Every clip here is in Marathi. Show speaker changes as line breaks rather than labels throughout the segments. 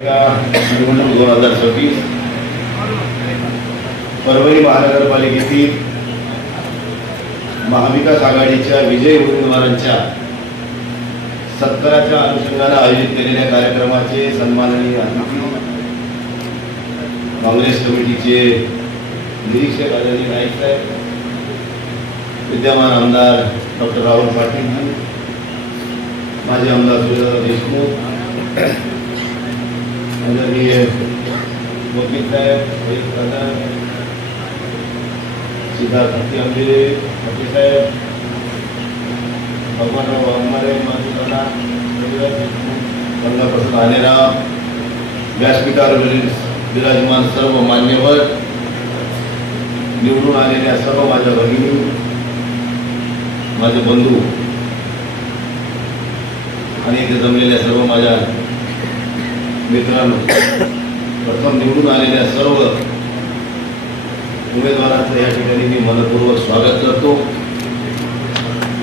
निवडणूक दोन हजार सव्वीस. परभणी महानगरपालिकेतील महाविकास आघाडीच्या विजयी उमेदवारांच्या सत्काराच्या अनुषंगाने आयोजित केलेल्या कार्यक्रमाचे सन्माननीय काँग्रेस कमिटीचे निरीक्षक आदरणीय नाईक साहेब विद्यमान आमदार डॉक्टर राहुल पाटील माजी आमदार सूर्यदास देशमुख आदरणीय वकील साहेब प्रधान सिद्धार्थ हत्ती वकील साहेब भगवानराव वाघमारे गंगाप्रसाद विराजमान सर्व मान्यवर निवडून आलेल्या सर्व माझ्या भगिनी माझे बंधू आणि इथे जमलेल्या सर्व माझ्या मित्रांनो प्रथम निवडून आलेल्या सर्व उमेदवारांचं या ठिकाणी मी मनपूर्वक स्वागत करतो.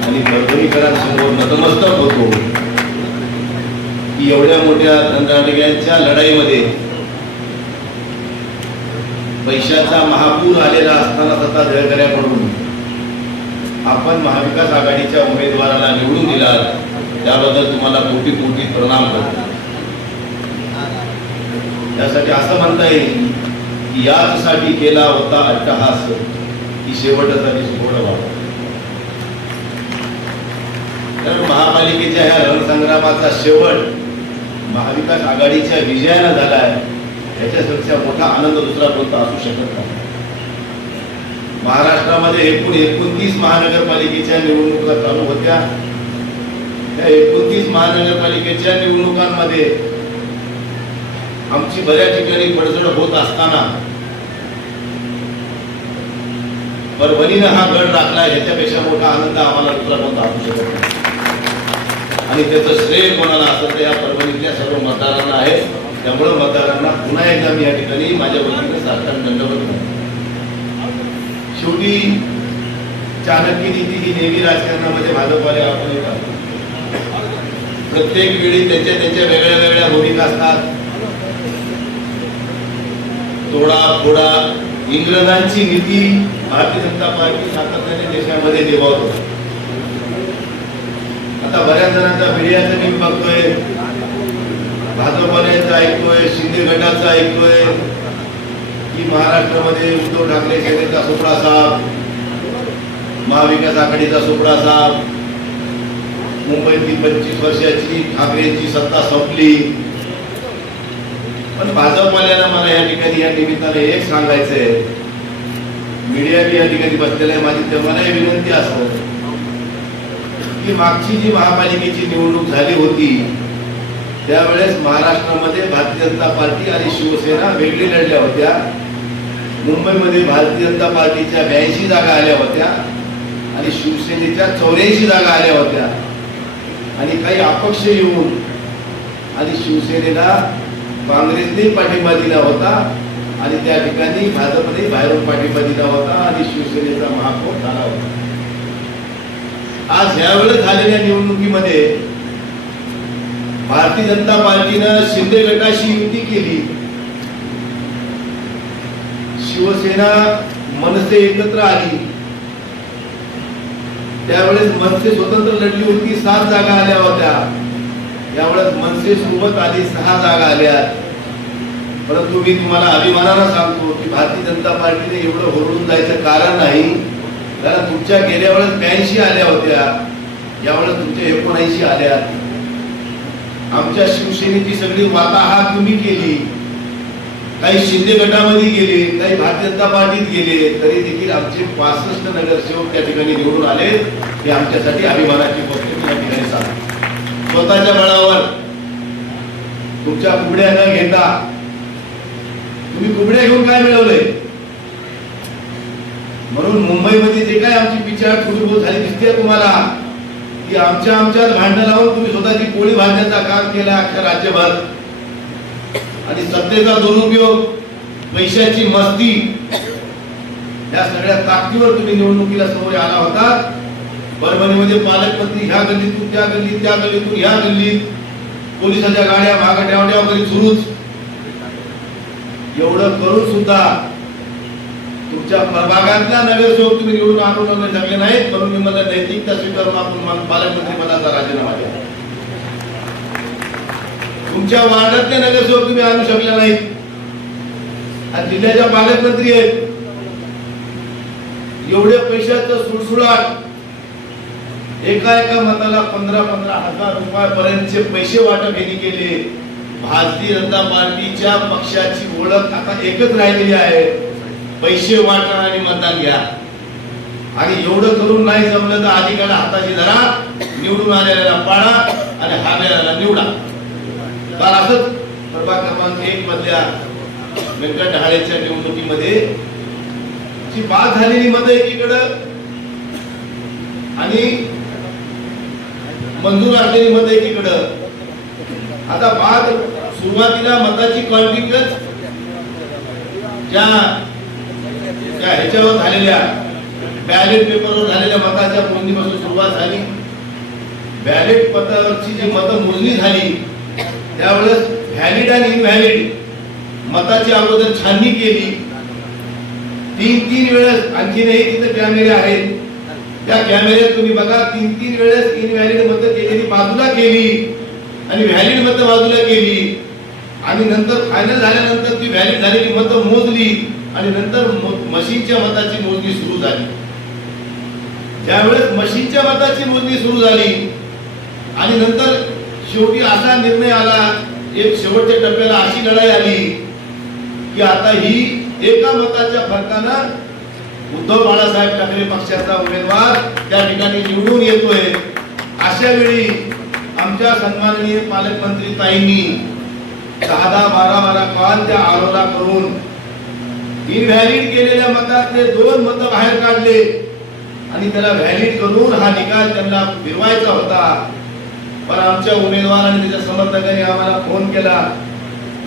आणि परभणीकरांसमोर नतमस्तक होतो. की एवढ्या मोठ्या धनराडग्यांच्या लढाईमध्ये पैशाचा महापूर आलेला असताना सत्ता दळकऱ्याकडून आपण महाविकास आघाडीच्या उमेदवाराला निवडून दिलात त्याबद्दल तुम्हाला कोटी कोटी प्रणाम करतो. त्यासाठी असं म्हणता येईल की याचसाठी केला होता अट्टहास की शेवटचा आणि व्हावा तर महापालिकेच्या ह्या रणसंग्रामाचा शेवट महाविकास आघाडीच्या विजयानं झाला आहे याच्यापेक्षा मोठा आनंद दुसरा कोणता असू शकत नाही. महाराष्ट्रामध्ये एकूण एकोणतीस महानगरपालिकेच्या निवडणुका चालू होत्या. त्या एकोणतीस महानगरपालिकेच्या निवडणुकांमध्ये आमची बऱ्याच ठिकाणी पडझड होत असताना परभणीनं हा गड राखला ह्याच्यापेक्षा मोठा आनंद आम्हाला दुसरा कोणता असू शकत नाही. आणि त्याचं श्रेय कोणाला असं तर या परभणीतल्या सर्व मतदारांना आहे. त्यामुळे मतदारांना पुन्हा एकदा मी या ठिकाणी माझ्या वतीने साष्टांग दंडवत शेवटी चाणक्य नीती ही नेहमी राजकारणामध्ये भाजपवाले आपण येतात. प्रत्येक वेळी त्यांच्या त्यांच्या वेगळ्या वेगळ्या भूमिका असतात. तोडा फोडा इंग्रजांची नीती भारतीय जनता पार्टी सातत्याने देशामध्ये निभावतो आता बऱ्याच जणांचा मीडियाचं मी बघतोय. भाजपवाल्यांचं ऐकतोय शिंदे गटाचं ऐकतोय. की महाराष्ट्रामध्ये उद्धव ठाकरे सेनेचा सुपडा साहेब महाविकास आघाडीचा सुपडा साहेब मुंबईतली पंचवीस वर्षाची ठाकरेंची सत्ता संपली. पण भाजपवाल्यांना मला या ठिकाणी या निमित्ताने एक सांगायचंय. मीडिया बी या ठिकाणी बसलेलं आहे माझी तेव्हालाही विनंती असं की मागची जी महापालिकेची निवडणूक झाली होती त्यावेळेस महाराष्ट्रामध्ये भारतीय जनता पार्टी आणि शिवसेना वेगळी लढल्या होत्या. मुंबईमध्ये भारतीय जनता पार्टीच्या ब्याऐंशी जागा आल्या होत्या आणि शिवसेनेच्या चौऱ्याऐंशी जागा आल्या होत्या. आणि काही अपक्ष येऊन आणि शिवसेनेला काँग्रेसने पाठिंबा दिला होता आणि त्या ठिकाणी भाजपने बाहेरून पाठिंबा दिला होता आणि शिवसेनेचा महापौर झाला होता. आज यावेळेस झालेल्या निवडणुकीमध्ये भारतीय जनता पार्टीनं शिंदे गटाशी युती केली. शिवसेना मनसे एकत्र आली. त्यावेळेस मनसे स्वतंत्र लढली होती सात जागा आल्या होत्या. यावेळेस मनसे सोबत आधी सहा जागा आल्या. परंतु मी तुम्हाला अभिमानानं सांगतो की भारतीय जनता पार्टीने एवढं होरडून जायचं कारण नाही. कारण तुमच्या गेल्या वेळेस ब्याऐंशी आल्या होत्या यावेळेस तुमच्या एकोणऐंशी आल्या. आमच्या शिवसेनेची सगळी वाताहात तुम्ही केली. काही शिंदे गटामध्ये गेले काही भारतीय जनता पार्टीत गेले तरी देखील आमचे पासष्ट नगरसेवक त्या ठिकाणी निवडून आले हे आमच्यासाठी अभिमानाची गोष्ट या ठिकाणी सांगतो. स्वतःच्या बळावर तुमच्या कुबड्या न घेता. तुम्ही कुबड्या घेऊन काय मिळवले म्हणून मुंबईमध्ये जे काय आमची विचार फुटबॉल झाली दिसते तुम्हाला की आमच्या आमच्यात भांडण लावून तुम्ही स्वतःची पोळी भाजण्याचा काम केला अख्ख्या राज्यभर. आणि सत्तेचा दुरुपयोग पैशाची मस्ती या सगळ्या ताकदीवर तुम्ही निवडणुकीला समोर आला होता. परभणीमध्ये पालकमंत्री ह्या गल्लीतून त्या गल्लीत त्या गल्लीतून ह्या गल्लीत. पोलिसाच्या गाड्या भागा ठेवा ठेवा करीत सुरूच एवढं करून सुद्धा तुमच्या प्रभागातल्या नगरसेवक तुम्ही निवडून आणून शकले नाहीत म्हणून मी मला नैतिकता स्वीकारून आपण मला पालकमंत्री पदाचा राजीनामा द्या. तुमच्या वार्डातले नगरसेवक तुम्ही आणू शकले नाहीत. आज जिल्ह्याच्या पालकमंत्री आहेत. एवढ्या पैशाचं सुळसुळाट एका एका मताला पंधरा पंधरा हजार रुपयापर्यंतचे पैसे वाटप यांनी केले. भारतीय जनता पार्टीच्या पक्षाची ओळख आता एकच राहिलेली आहे. पैसे वाटा आणि मतदान घ्या. आणि एवढं करून नाही जमलं तर अधिकाला हाताची धरा निवडून आलेल्याला पाडा आणि हारलेल्याला निवडा. तर असंच प्रभाग क्रमांक एक मधल्या व्यंकट ढाळेच्या निवडणुकीमध्ये जी बाद झालेली मतं एकीकडं आणि मंजूर असलेली मतं एकीकडं. आता बाद सुरुवातीला मताची क्वांटिटीच ज्या त्या ह्याच्यावर झालेल्या बॅलेट पेपरवर झालेल्या मताच्या मोजणीपासून सुरुवात झाली. बॅलेट पत्रावरची जी मतं मोजणी झाली त्यावेळेस व्हॅलिड आणि इनव्हॅलिड मताची अगोदर छाननी केली. तीन तीन वेळेस आणखीनही तिथे कॅमेरे आहेत. त्या कॅमेऱ्यात तुम्ही बघा तीन तीन वेळेस इनव्हॅलिड मतं केलेली बाजूला केली. आणि व्हॅलिड मतं बाजूला केली. आणि नंतर फायनल झाल्यानंतर ती व्हॅलिड झालेली मतं मोजली. आणि नंतर मशीनच्या मताची मोजणी सुरू झाली. ज्यावेळेस मशीनच्या मताची मोजणी सुरू झाली आणि नंतर शेवटी असा निर्णय आला एक शेवटच्या टप्प्याला अशी लढाई आली की आता ही एका मताच्या फरकानं उद्धव बाळासाहेब ठाकरे पक्षाचा उमेदवार त्या ठिकाणी निवडून येतोय. अशा वेळी आमच्या सन्माननीय पालकमंत्री ताईंनी दहा दहा बारा बारा कॉल त्या आरोला करून इनव्हॅलिड केलेल्या मतातले दोन मतं बाहेर काढले आणि त्याला व्हॅलिड करून हा निकाल त्यांना फिरवायचा होता. पण आमच्या उमेदवार आणि त्याच्या समर्थकांनी आम्हाला फोन केला.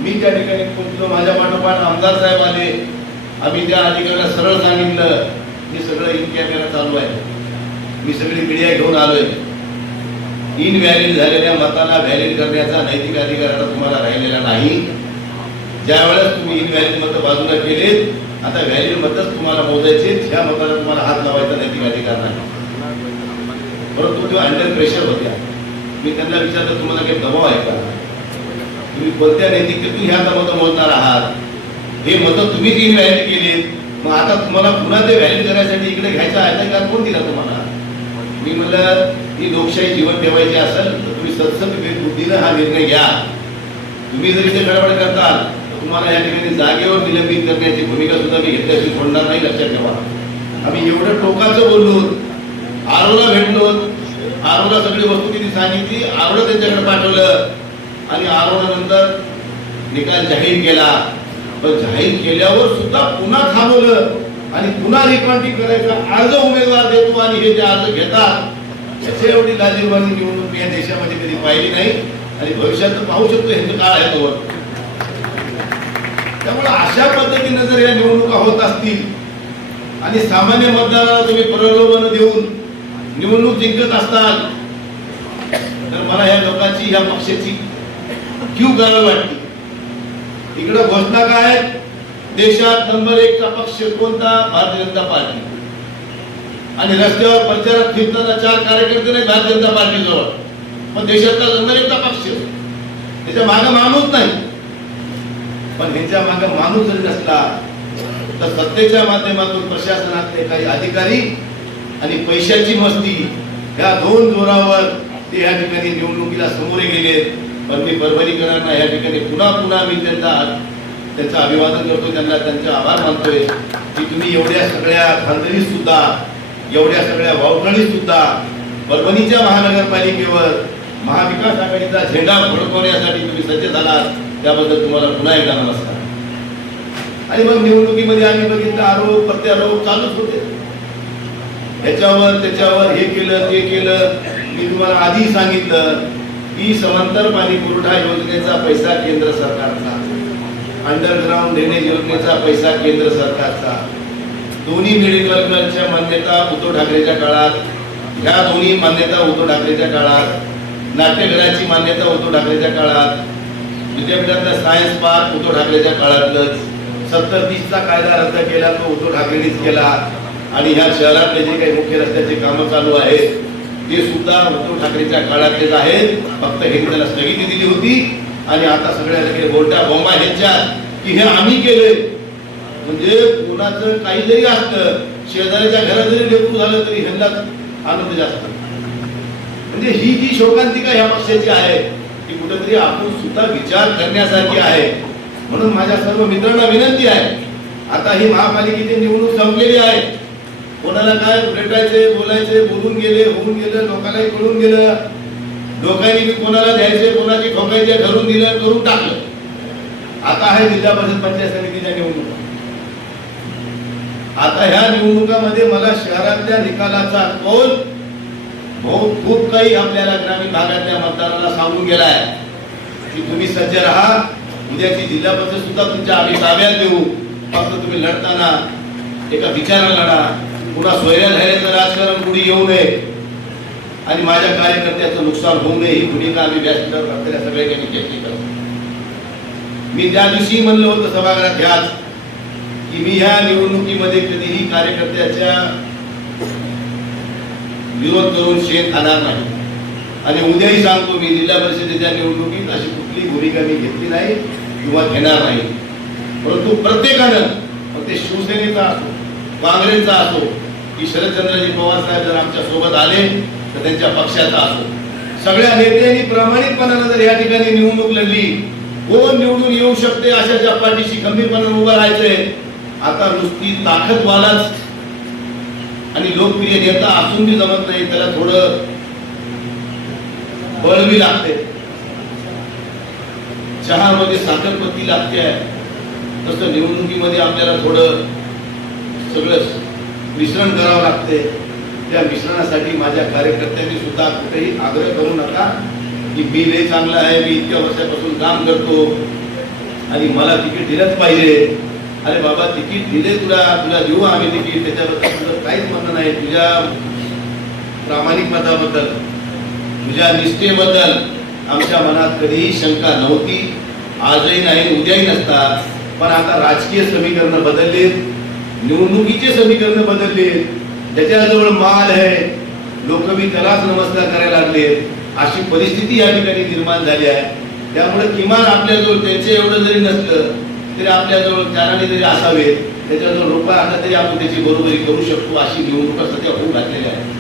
मी त्या ठिकाणी पोहोचलो. माझ्या पाठोपाठ आमदार साहेब आले. आम्ही त्या अधिकाऱ्याला सरळ सांगितलं हे सगळं इन कॅमेरा चालू आहे. मी सगळी मीडिया घेऊन आलोय. इनव्हॅलिड झालेल्या मताला व्हॅलिड करण्याचा नैतिक अधिकार तुम्हाला राहिलेला नाही. ज्या वेळेस तुम्ही इनव्हॅलिड मतं बाजूला केलेत आता व्हॅलिड मतच तुम्हाला मोजायचे ह्या मताला तुम्हाला हात लावायचा नैतिक अधिकार नाही. परंतु ते अंडर प्रेशर होत्या. मी त्यांना विचारलं तुम्हाला काही दबाव आहे का? तुम्ही कोणत्या नैतिकतेतून ह्या दबाव मोजणार आहात? हे मतं तुम्ही तीन व्हॅलिड केलीत. मग आता तुम्हाला पुन्हा ते व्हॅलिड करण्यासाठी इकडे घ्यायचा का कोण दिला तुम्हाला? मी म्हणलं ही लोकशाही जीवन ठेवायची असेल तर तुम्ही सतसत बुद्धीनं हा निर्णय घ्या. तुम्ही जर इथे गडबड करताल तर तुम्हाला या ठिकाणी जागेवर निलंबित करण्याची भूमिका सुद्धा मी घेतल्याची सोडणार नाही लक्षात ठेवा. आम्ही एवढं टोकाचं बोललो आरोला भेटलो आरोला सगळी वस्तू तिथे सांगितली आरोला त्यांच्याकडे पाठवलं. आणि आरोला नंतर निकाल जाहीर केला. पण जाहीर केल्यावर सुद्धा पुन्हा थांबवलं आणि पुन्हा रिकॉन्टिंग करायचा अर्ज उमेदवार देतो आणि हे जे अर्ज घेतात याची एवढी लाजीरवाणी निवडणूक या देशामध्ये कधी पाहिली नाही आणि भविष्यात तर पाहू शकतो ह्यांचं काळ आहे तोवर. त्यामुळे अशा पद्धतीने जर या निवडणुका होत असतील आणि सामान्य मतदाराला तुम्ही प्रलोभन देऊन निवडणूक जिंकत असताल तर मला या लोकांची या पक्षाची क्यू करावी वाटते. इकडे घोषणा काय देशात नंबर एक चा पक्ष कोणता? भारतीय जनता पार्टी. आणि रस्त्यावर प्रचारात फिरताना चार कार्यकर्ते नाही भारतीय जनता पार्टी जवळ पण देशातला नंबर एकचा पक्ष त्याच्यामागे माणूस नाही. पण ह्याच्या मागे माणूस जरी नसला तर सत्तेच्या माध्यमातून प्रशासनातले काही अधिकारी आणि पैशाची मस्ती या दोन जोरावर ते या ठिकाणी निवडणुकीला समोर गेलेत. पण मी परभणीकरांना या ठिकाणी पुन्हा पुन्हा मी त्यांचा त्यांचं अभिवादन करतो त्यांना त्यांचे आभार मानतोय. की तुम्ही एवढ्या सगळ्या खांदणी सुद्धा एवढ्या सगळ्या वावटळी सुद्धा परभणीच्या महानगरपालिकेवर महाविकास आघाडीचा झेंडा फडकवण्यासाठी तुम्ही सज्ज झालात. त्याबद्दल तुम्हाला पुन्हा एकदा नमस्कार. आणि मग निवडणुकीमध्ये आम्ही बघितलं आरोप प्रत्यारोप चालूच होते. ह्याच्यावर त्याच्यावर हे केलं ते केलं. मी तुम्हाला आधी सांगितलं ती समांतर पाणी पुरवठा योजनेचा पैसा केंद्र सरकारचा. अंडरग्राऊंड ड्रेनेज योजनेचा पैसा केंद्र सरकारचा. दोन्ही मेडिकलच्या मान्यता उद्धव ठाकरेच्या काळात ह्या दोन्ही मान्यता उद्धव ठाकरेच्या काळात नाट्यगृहाची मान्यता उद्धव ठाकरेच्या काळात विद्यापीठातलं सायन्स पार्क उद्धव ठाकरेच्या काळातलंच. सत्तर तीसचा कायदा रद्द केला तो उद्धव ठाकरेंनीच केला. आणि ह्या शहरातले जे काही मुख्य रस्त्याचे कामं चालू आहेत ते सुद्धा उद्धव ठाकरेच्या काळातलेच आहेत. फक्त हे त्याला स्थगिती दिली होती. आणि आता सगळ्या सगळे बोलट्या बोंबा ह्याच्या की हे आम्ही केले. म्हणजे कोणाचं काही जरी असतं. शेजाऱ्याच्या घरात जरी डेपू झालं तरी ह्यांनाच आनंद जास्त. म्हणजे ही जी शोकांतिका ह्या पक्षाची आहे ती कुठेतरी आपण सुद्धा विचार करण्यासारखी आहे. म्हणून माझ्या सर्व मित्रांना विनंती आहे. आता ही महापालिकेची निवडणूक संपलेली आहे. कोणाला काय भेटायचे बोलायचे बोलून गेले होऊन गेलं लोकांनाही कळून गेलं. लोकांनी मी कोणाला द्यायचे कोणाची ठोकायचे ठरवून दिलं करून टाकलं. आता आहे जिल्हा परिषद पंचायत समितीच्या निवडणुका. आता ह्या निवडणुकामध्ये मला शहरातल्या निकालाचा कौल भाऊ खूप काही आपल्याला ग्रामीण भागातल्या मतदाराला सांगून गेलाय. की तुम्ही सज्ज राहा. उद्याची जिल्हा परिषद सुद्धा तुमच्या आम्ही ताब्यात देऊ. फक्त तुम्ही लढताना एका विचाराला लढा. पुन्हा सोयऱ्या धैर्याचं राजकारण कुणी येऊ नये. आणि माझ्या कार्यकर्त्याचं नुकसान होऊ नये ही भूमिका आम्ही व्यासपीठावर करताना सगळ्यांनी घेतली करतो मी त्या दिवशी म्हणलं होतं सभागृहात ह्याच की मी ह्या निवडणुकीमध्ये कधीही कार्यकर्त्याच्या विरोध करून शेत खाणार नाही. आणि उद्याही सांगतो मी जिल्हा परिषदेच्या निवडणुकीत अशी कुठली भूमिका मी घेतली नाही किंवा घेणार नाही. परंतु प्रत्येकानं ते शिवसेनेचा असो काँग्रेसचा असो की शरदचंद्रजी पवार साहेब जर आमच्यासोबत आले तर त्यांच्या पक्षाचा असो. सगळ्या नेत्यांनी प्रामाणिकपणानं जर या ठिकाणी निवडणूक लढली कोण निवडून येऊ शकते अशाच्या पाठीशी खंबीरपणानं उभं राहायचंय आता नुसती ताकदवालाच आणि लोकप्रिय नेता असून बी जमत नाही त्याला थोडं बळवी लागते. चहामध्ये साखरपत्ती लागते तसं निवडणुकीमध्ये आपल्याला थोडं सगळं मिश्रण करावं लागते. त्या मिश्रणासाठी माझ्या कार्यकर्त्यांनी सुद्धा कुठेही आग्रह करू नका की मी लय चांगलं आहे मी इतक्या वर्षापासून काम करतो आणि मला तिकीट दिलंच पाहिजे. अरे बाबा तिकीट दिले तुला तुला देऊ आम्ही तिकीट. त्याच्याबद्दल तुझं काहीच म्हणणं नाही. तुझ्या प्रामाणिक मताबद्दल तुझ्या निष्ठेबद्दल आमच्या मनात कधीही शंका नव्हती. आजही नाही उद्याही नसतात. पण आता राजकीय समीकरण बदललेत. निवडणुकीचे समीकरण बदलले त्याच्याजवळ माल आहे. लोक मी त्यालाच नमस्कार करायला लागले. अशी परिस्थिती या ठिकाणी निर्माण झाली आहे. त्यामुळे किमान आपल्याजवळ त्यांचे एवढं जरी नसलं तरी आपल्याजवळ चाराने जरी असावेत त्याच्याजवळ रुपये आता तरी आपण त्याची बरोबरी करू शकतो अशी निवडणुका सध्या होऊ लागलेल्या आहे.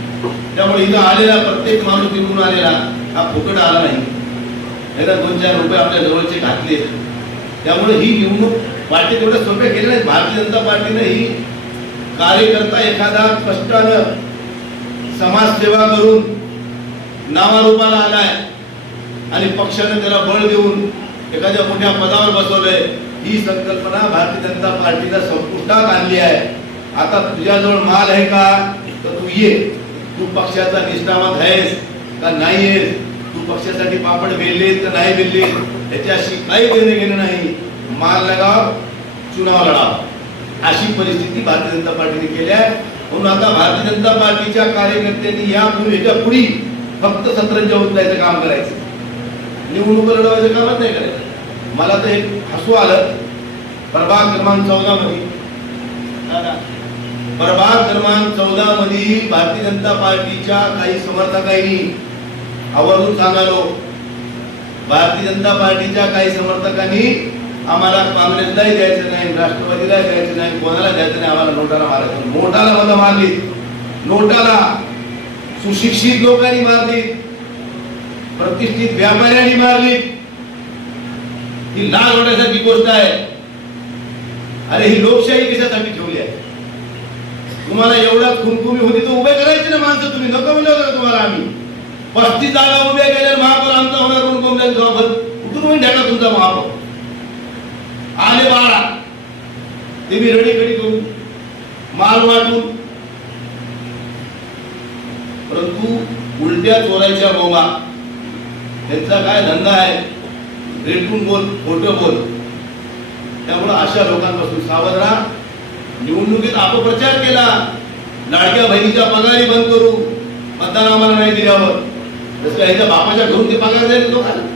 त्यामुळे इथं आलेला प्रत्येक माणूस निवडून आलेला हा फुकट आला नाही. याला दोन चार रुपये आपल्या जवळचे घातले त्यामुळे ही निवडणूक पार्टी तेवढं सोपे केले नाही भारतीय जनता पार्टीनं ही कार्यकर्ता एखादा कष्टानं समाजसेवा करून नावारूपाला आलाय आणि पक्षाने त्याला बळ देऊन एखाद्या मोठ्या पदावर बसवलंय ही संकल्पना भारतीय जनता पार्टीला संपुष्टात आणली आहे. आता तुझ्याजवळ माल आहे का? तर तू ये. तू पक्षाचा निष्ठावान आहेस का नाही आहेस तू पक्षासाठी पापड वेललेस तर नाही वेललेस याच्याशी काही देणे घेणं नाही. माल लगाव चुनाव लढाव. अशी परिस्थिती भारतीय जनता पार्टीने केली आहे. म्हणून आता भारतीय जनता पार्टीच्या कार्यकर्त्यांनी या याच्यापुढे फक्त सतरंजा उचलायचं काम करायचं. निवडणूक लढवायचं कामच नाही करायचं. मला तर एक हसू आलं. प्रभाग क्रमांक चौदा मध्ये प्रभाग क्रमांक चौदा मध्ये भारतीय जनता पार्टीच्या काही समर्थकांनी आवर्जून सांगालो. भारतीय जनता पार्टीच्या काही समर्थकांनी आम्हाला काँग्रेसलाही द्यायचं नाही राष्ट्रवादीला द्यायचं नाही कोणाला द्यायचं नाही आम्हाला नोटाला मारायचं नोटाला मला मारली. नोटाला सुशिक्षित लोकांनी मारली. प्रतिष्ठित व्यापाऱ्यांनी मारली. ही लाल होण्यासारखी गोष्ट आहे. अरे ही लोकशाही कशासाठी ठेवली आहे? तुम्हाला एवढा खुमखुमी होती तर उभे करायचे ना माणसं तुम्ही. नको म्हणलं होतं तुम्हाला आम्ही. पस्तीस जागा उभ्या केल्या महापौर आमचा होणार म्हणून कोणत्या जबाबदार कुठून होईल तुमचा महापौर? आले बाळा. ते मी रडीकडी करून माल वाटून परंतु उलट्या चोरायच्या बोमा. त्यांचा काय धंदा आहे? रेटून बोल खोटं बोल. त्यामुळे अशा लोकांपासून सावध राहा. निवडणुकीत अपप्रचार केला. लाडक्या बहिणीच्या पगारी बंद करू. मतदान आम्हाला नाही दिल्यावर. जसं ह्याच्या बापाच्या घरून ते पगार द्यायला लोकांना.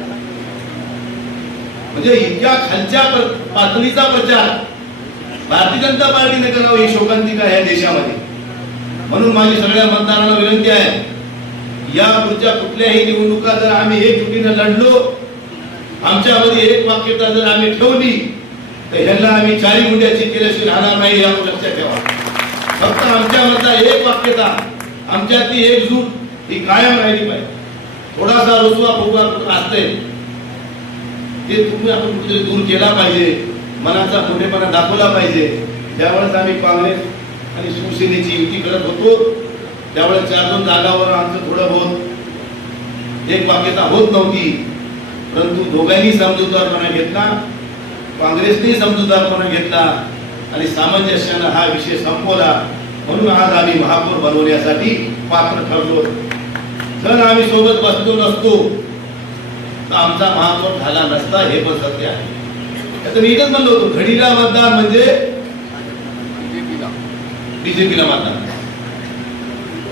म्हणजे इतक्या खालच्या प्र- पातळीचा प्रचार. भारतीय जनता पार्टीने करावं ही शोकांतिका या देशामध्ये. म्हणून माझी सगळ्या मतदारांना विनंती आहे या पुढच्या कुठल्याही निवडणुका जर आम्ही एकजुटीनं लढलो आमच्यामध्ये एक वाक्यता जर आम्ही ठेवली तर ह्यांना आम्ही चारी मुंड्याची केल्याशी राहणार नाही या लक्षात ठेवा. फक्त आमच्यामधला एक वाक्यता आमच्यातली एकजूट ही कायम राहिली पाहिजे. थोडासा रुसवा फुगवा असते ते तुम्ही आपण कुठेतरी दूर केला पाहिजे. मनाचा मोठेपणा दाखवला पाहिजे. ज्यावेळेस आम्ही काँग्रेस आणि शिवसेनेची युती करत होतो त्यावेळेस चार दोन जागावर आमचं थोडं बहुत एक वाक्यता होत नव्हती. परंतु दोघांनी समजूतदारपणा घेतला काँग्रेसने समजूतदारपणा घेतला आणि सामंजस्यानं हा विषय संपवला. म्हणून आज आम्ही महापौर बनवण्यासाठी पात्र ठरलो. जर आम्ही सोबत बसलो नसतो तर आमचा महापौर झाला नसता हे पण सत्य आहे. आता मी एकच म्हणलो होतो घडीला मतदान म्हणजे बीजेपीला. मतदान.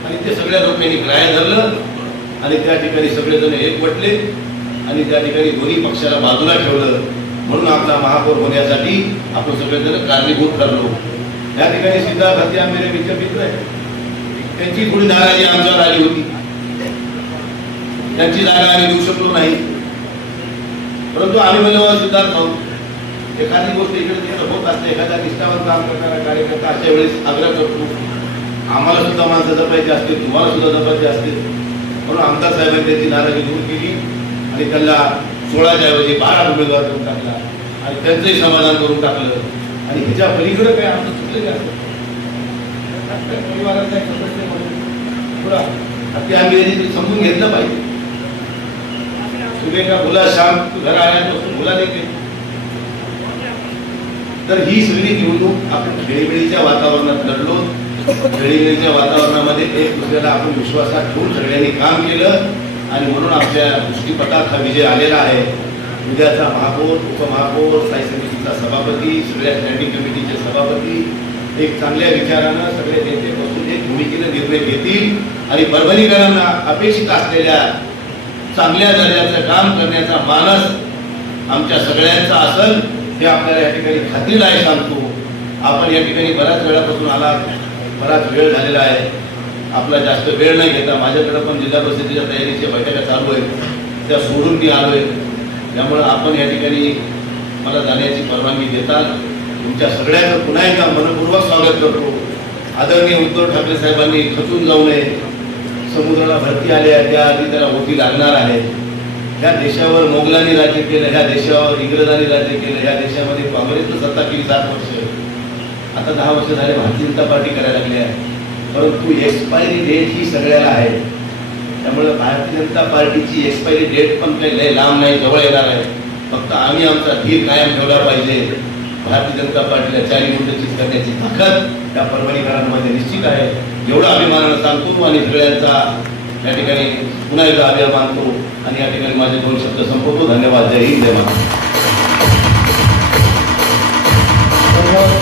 आणि ते सगळ्या लोकांनी ग्राह्य धरलं आणि त्या ठिकाणी सगळेजण एकवटले आणि त्या ठिकाणी दोन्ही पक्षाला बाजूला ठेवलं. म्हणून आपला महापौर होण्यासाठी आपण सगळेजण कारणीभूत ठरलो. या ठिकाणी सिद्धार्थ हत्ती आंबेरे मित्र मित्र आहे. त्यांची थोडी नाराजी आमच्यावर आली होती. त्यांची जागा आम्ही देऊ शकलो नाही. परंतु आम्ही म्हणलो हो, सुद्धा भाऊ एखादी गोष्ट इकडे तिकडे होत असते एखाद्या निष्ठावर काम करणारा कार्यकर्ता अशा वेळेस आग्रह करतो. आम्हाला सुद्धा माणसं जपायची असते तुम्हाला सुद्धा जपायचे असते म्हणून आमदार साहेबांनी त्याची नाराजी दूर केली आणि त्यांना सोळाच्या ऐवजी बारा उमेदवार करून टाकला आणि त्यांचंही समाधान करून टाकलं. आणि ह्याच्या पलीकडे काय आमचं चुकलं काय असतं? परिवाराचा एक सदस्य म्हणून. थोडा ते आम्ही ते समजून घेतलं पाहिजे. सुबह का भुला शाम घर आया तो उसको भुला देते तर ही सगळी निवडणूक आपण खेळीमेळीच्या वातावरणात लढलो. खेळीमेळीच्या वातावरणामध्ये एक दुसऱ्याला आपण विश्वासात ठेवून सगळ्यांनी काम केलं. आणि म्हणून आपल्या दृष्टीपटात हा विजय आलेला आहे. उद्याचा महापौर उपमहापौर स्थायी समितीचा सभापती सगळ्या स्टँडिंग कमिटीचे सभापती. एक चांगल्या विचारानं सगळे नेते बसून एक भूमिकेनं निर्णय घेतील. आणि परभणीकरांना अपेक्षित असलेल्या चांगल्या दर्जाचं काम करण्याचा मानस आमच्या सगळ्यांचा असल हे आपल्याला या ठिकाणी खात्रीला आहे सांगतो. आपण या ठिकाणी बऱ्याच वेळापासून आला बराच वेळ झालेला आहे. आपला जास्त वेळ नाही घेता. माझ्याकडे पण जिल्हा परिषदेच्या तयारीच्या बैठका चालू आहेत. त्या सोडून मी आलो आहे त्यामुळं आपण या ठिकाणी मला जाण्याची परवानगी देताल. तुमच्या सगळ्यांचं पुन्हा एकदा मनपूर्वक स्वागत करतो. आदरणीय उद्धव ठाकरे साहेबांनी खचून जाऊ नये. समुद्राला भरती आली आहे त्या आधी त्याला होती लागणार आहे. ह्या देशावर मोगलांनी राज्य केलं ह्या देशावर इंग्रजांनी राज्य केलं ह्या देशामध्ये काँग्रेसनं सत्ता केली सात वर्ष. आता दहा वर्ष झाले भारतीय जनता पार्टी करायला लागली आहे. परंतु एक्सपायरी डेट ही सगळ्याला आहे. त्यामुळे भारतीय जनता पार्टीची एक्सपायरी डेट पण काही लय लांब नाही जवळ येणार आहे. फक्त आम्ही आमचा धीर कायम ठेवला पाहिजे. भारतीय जनता पार्टीला चारी मुंडचित करण्याची ताकद त्या परभणीकरांमध्ये निश्चित आहे. एवढा अभिमानानं सांगतो आणि सगळ्यांचा या ठिकाणी पुन्हा एकदा आभार मानतो आणि या ठिकाणी माझे दोन शब्द संपवतो. धन्यवाद. जय हिंद. जय
महाराज